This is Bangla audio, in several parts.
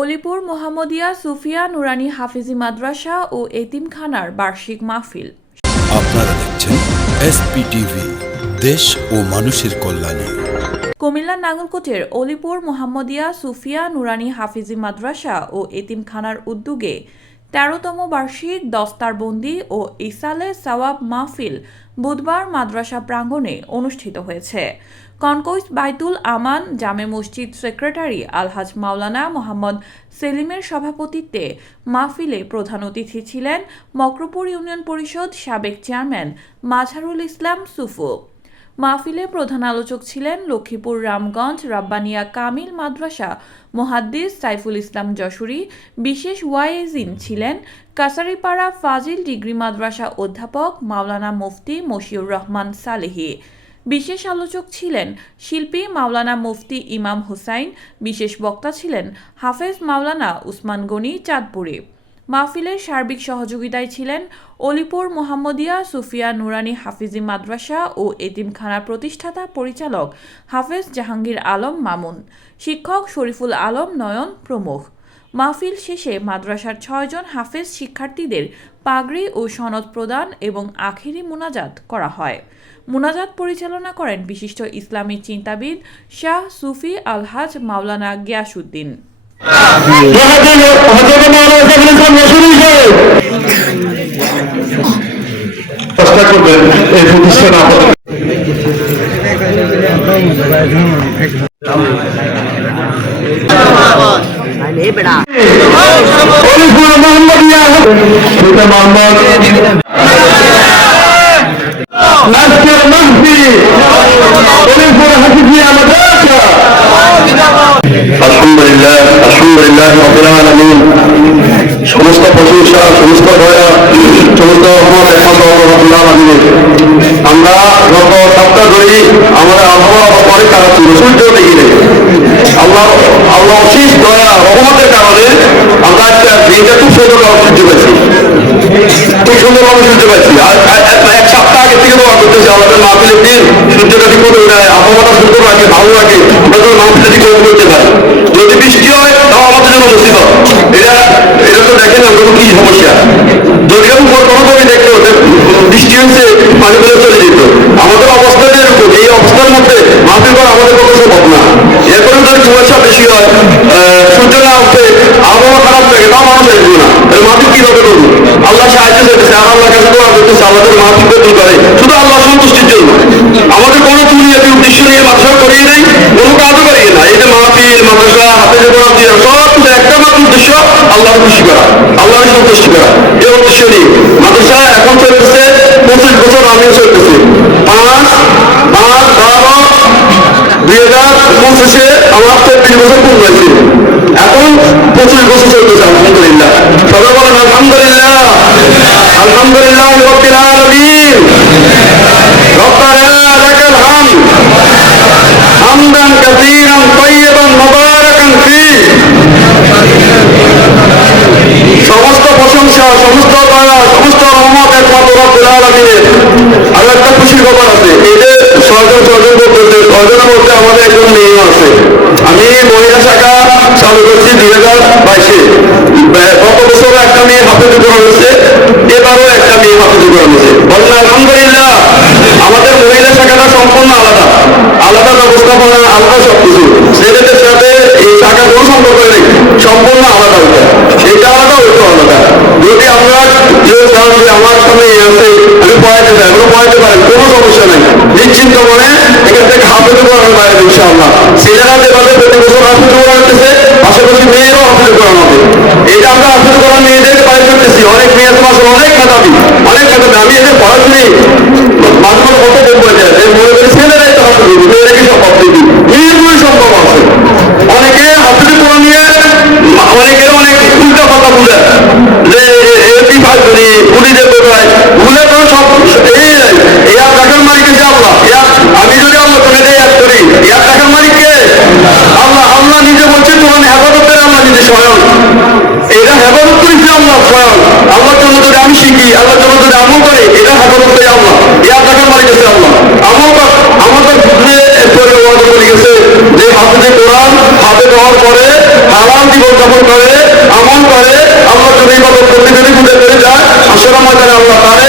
অলিপুর মোহাম্মদিয়া সুফিয়া নুরানী হাফিজি মাদ্রাসা ও এতিমখানার বার্ষিক মাহফিল। আপনারা দেখছেন এসপিটিভি, দেশ ও মানুষের কল্যাণে। কুমিল্লার নাঙ্গলকোটের অলিপুর মোহাম্মদিয়া সুফিয়া নুরানী হাফিজি মাদ্রাসা ও এতিমখানার উদ্যোগে ১৩তম বার্ষিক দস্তারবন্দি ও ইসালে সওয়াব মাহফিল বুধবার মাদ্রাসা প্রাঙ্গণে অনুষ্ঠিত হয়েছে। কনকৌস বাইতুল আমান জামে মসজিদ সেক্রেটারি আলহাজ মাওলানা মোহাম্মদ সেলিমের সভাপতিত্বে মাহফিলে প্রধান অতিথি ছিলেন মকরপুর ইউনিয়ন পরিষদ সাবেক চেয়ারম্যান মাজহারুল ইসলাম সুফু। মাহফিলে প্রধান আলোচক ছিলেন লক্ষ্মীপুর রামগঞ্জ রাব্বানিয়া কামিল মাদ্রাসা মুহাদ্দিস সাইফুল ইসলাম যশোরী। বিশেষ ওয়াইজিন ছিলেন কাসারিপাড়া ফাজিল ডিগ্রি মাদ্রাসা অধ্যাপক মাওলানা মুফতি মশিউর রহমান সালেহী। বিশেষ আলোচক ছিলেন শিল্পী মাওলানা মুফতি ইমাম হুসাইন। বিশেষ বক্তা ছিলেন হাফেজ মাওলানা উসমান গনি চাঁদপুরে। মাহফিলের সার্বিক সহযোগিতায় ছিলেন অলিপুর মোহাম্মদিয়া সুফিয়া নুরানী হাফিজি মাদ্রাসা ও এতিমখানার প্রতিষ্ঠাতা পরিচালক হাফেজ জাহাঙ্গীর আলম মামুন, শিক্ষক শরীফুল আলম নয়ন প্রমুখ। মাহফিল শেষে মাদ্রাসার ৬ জন হাফেজ শিক্ষার্থীদের পাগড়ি ও সনদ প্রদান এবং আখিরি মুনাজাত করা হয়। মুনাজাত পরিচালনা করেন বিশিষ্ট ইসলামী চিন্তাবিদ শাহ সুফি আলহাজ মাওলানা গিয়াসউদ্দিন। আলহামদুলিল্লাহ রাব্বিল আলামিন। সমস্ত প্রশংসা, সমস্ত দয়া, সমস্ত রহমত একমাত্র আল্লাহ রাব্বুল আলামিনের। আমরা গত সপ্তাহ ধরে আমাদের আবহাওয়া অনেক খারাপ ছিল, সূর্য দেখি নেই। আল্লাহ অশেষ দয়া রহমতের কারণে আমরা দিনটা খুব সুন্দরভাবে সূর্য পাচ্ছি, খুব সুন্দরভাবে সূর্য পাচ্ছি। আর এক সপ্তাহ আগে থেকে দোয়া করতেছি আমাদের মাহফিলের দিন সূর্যটা ঠিক মতো উঠে, আবহাওয়াটা সুন্দর রাখে, ভালো রাখে, আমরা যেন মাহফিলটা ঠিক মতো করতে পারি। যদি বৃষ্টি হয় তাও আমাদের জন্য মুসিবত। এটা তো দেখেন আমরা কি সমস্যা। যদি উপর কোনো করে দেখতে হতে বৃষ্টি হয়েছে, পানিগুলো চলে যেত। আমাদের অবস্থাটা এরকম, এই অবস্থার মধ্যে মাহফিল করা আমাদের পক্ষে সম্ভব না। এরপরে যদি কুয়াশা বেশি হয়, সূর্য না উঠে, আবহাওয়া খারাপ থাকে, তাও মানুষ আসবে না। তাহলে মাহফিল কিভাবে করবো? আল্লাহ সাহায্য করতেছে, আর আল্লাহ কাছে দোয়া করতেছে আমাদের মাহফিল করতে পারে শুধু আল্লাহ সন্তুষ্টির জন্য। আমাদের কোনো দুনিয়াতে উদ্দেশ্য নিয়ে মাদ্রাসা করিয়ে নেই, কোনো কাজও করিয়ে না। এই যে মাহফিল, মাদ্রাসা, হাফেজে কোরআন দিয়ে সব কিছু একটা মাত্র উদ্দেশ্য আল্লাহর খুশি করা, আল্লাহর সন্তুষ্টি করা। এই উদ্দেশ্য নিয়ে মাদ্রাসা এখন চলতেছে 25 বছর রানিং চলতেছে। 5/12/2025 আমার 24 বছর পূর্ণ হয়েছে। এখন 25 বছর চলতেছে আলহামদুলিল্লাহ। সবাই বলেন আলহামদুলিল্লাহ। আলহামদুলিল্লাহ রাব্বিল আলামিন। রব্বানা লাকাল হামদ হামদান কাসীরান তাইয়িবান মুবারাকান ফীহ। সমস্ত প্রশংসা, সমস্ত দয়া, সমস্ত রহমত একমাত্র রব্বুল আলামিনের। আর একটা খুশির খবর আছে, এই যে 6 জন করতেছে, 6 জনের মধ্যে আমাদের একজন মেয়ে আছে। আমি মহিলা শাখা চালু করছি 2022-এ। গত বছরও একটা মেয়ে হাফেজে কোরআন হয়েছে, এবারও একটা মেয়ে হাফেজে কোরআন হয়েছে। বলেন আলহামদুলিল্লাহ। আমাদের মহিলা শাখাটা সম্পূর্ণ আলাদা, আলাদা ব্যবস্থাপনা, আলাদা সবকিছু। ছেলেদের সাথে এই শাখা কোনো সম্পর্ক নেই, সম্পূর্ণ আলাদা। ওইটা এটা আলাদা, ওইটা আলাদা। যদি আমরা আমার সামনে আছে, আমি পড়াইতে চাই, আমরা পড়াইতে পারেন, কোনো সমস্যা নেই। নিশ্চিন্ত মনে এখান থেকে হাফেজে কোরআন বাইরে ইনশাআল্লাহ। ছেলেরা যেভাবে প্রতি বছর হাফেজে কোরআন হচ্ছে, পাশাপাশি মেয়েরও হাফেজে কোরআন হবে। এটা আমরা হাফেজে কোরআন মেয়েদেরকে বাইরে করতেছি। অনেক মেয়ে তোমার অনেক খাতাবি, অনেক খাতাবি। আমি এদের পড়াশুনি মাঝে মাঝে কত বলবো যে মনে করি ছেলেরাই তো হাফেজ, মেয়েরাকে সব হাফেজ নির্মূল সম্ভব আছে। অনেকে হাফেজে কোরআন নিয়ে অনেকের অনেক উল্টা কথা বলে যে এমপি ভাই করি পুলিশে কোথায় ভুলে তো সব এই টাকার মালিক যে আল্লাহ। আমি যদি আল্লাহ তোমাকে ইয়াদ করি, ইয়ার টাকার মালিককে আল্লাহ। আল্লাহ নিজে বলছে তোমার হেফাজতের, আল্লাহ নিজে স্বয়ং। এটা হেফাজত করেছে আল্লাহ স্বয়ং। আল্লাহর জন্য যদি আমি শিখি, আল্লাহর জন্য যদি আমল করি, এটা হেফাজত করে আল্লাহ। জীবনযাপন করে, আমল করে, আল্লাহ যদি ইবাদত করতে যদি বুঝে করে যায়, আসলে ময়দানে আল্লাহ তারে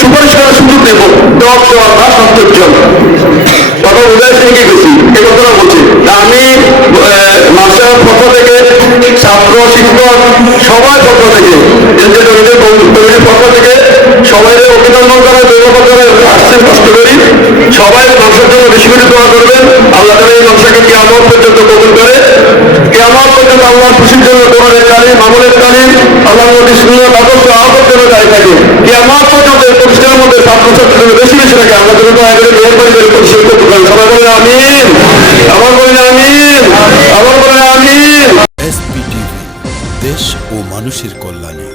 সুপারিশ করার সুযোগ দেব, জবাব দেওয়ার না সন্তোষ জন্য। কথা বুঝাইছি কি গেছি এই কথাটা বলছি। আমি মাস্টার পক্ষ থেকে, ছাত্র শিক্ষক সবার পক্ষ থেকে, তৈরির পক্ষ থেকে সবাই অভিনন্দন করার ধন্যবাদ করে আসছেন কষ্ট করি। সবাই মানুষের জন্য বেশি করে দোয়া করবেন, আল্লাহ তাআলা এই মানুষকে কিয়ামত পর্যন্ত কবুল করে, কিয়ামত পর্যন্ত আল্লাহর খুশির জন্য কোরআনের তালিম, আমলের তালিম, আল্লাহর নবী সুন্নাত আদর্শ আহত জন্য দায়ী থাকে। কিয়ামত পর্যন্ত এই প্রতিষ্ঠানের মধ্যে ছাত্রছাত্রীদের বেশি বেশি থাকে। আমরা যেন দয়া করে মেহরবানি করে প্রতিষ্ঠান করতে পারি। সবাই বলেন আমিন, আবার বলেন আমিন, আবার বলেন আমিন। এসপিটিভি দেশ ও মানুষের কল্যাণে।